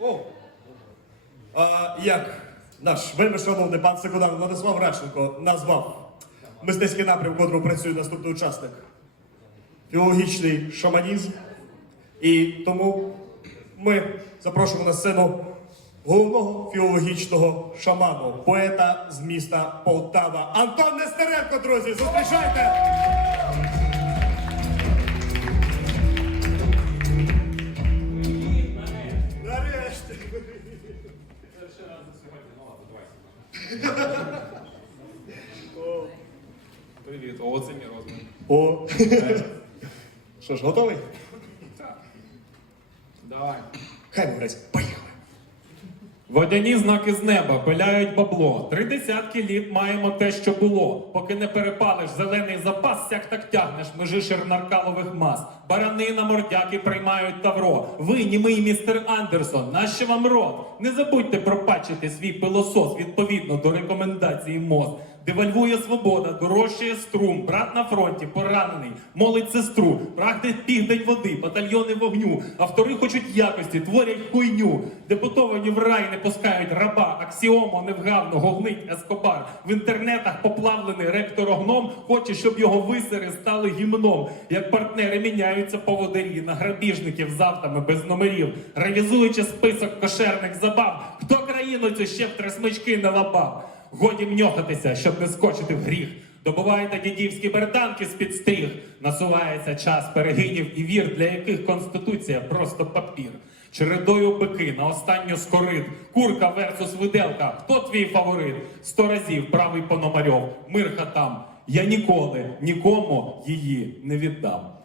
О! А, як наш вельми шановний пан секундант Владислав Радченко назвав мистецький напрям, в котрому працює наступний учасник. Філологічний шаманізм. І тому ми запрошуємо на сцену головного філологічного шаману, поета з міста Полтава. Антон Нестеренко, друзі, зустрічайте! Привіт, о, це мій розмір. О! Що ж, готовий? Так. Давай. Хай не грець. Водяні знаки з неба пиляють бабло. Три десятки літ маємо те, що було. Поки не перепалиш зелений запас, сяк так тягнеш межи ширнаркалових мас. Барани на мордяки приймають тавро. Ви, німий містер Андерсон, нащо вам рот? Не забудьте пропачити свій пилосос відповідно до рекомендації МОЗ. Девальвує свобода, дорожчає струм, брат на фронті, поранений, молить сестру, прагне південь води, батальйони вогню. Автори хочуть якості, творять хуйню. Депутовані в рай не пускають раба, аксіомо невгавно говнить Ескобар. В інтернетах поплавлений ректорогном хоче, щоб його висери стали гімном. Як партнери міняються поводирі на грабіжників з автами без номерів, реалізуючи список кошерних забав. Хто країну цю ще в три смички не лапав? Годі мньохатися, щоб не скочити в гріх. Добувайте дідівські берданки з-під стріх. Насувається час перегинів і вір, для яких конституція просто папір. Чередою бики на останню скорит. Курка версус виделка. Хто твій фаворит? Сто разів правий пономарьов. Мирха там. Я ніколи нікому її не віддам.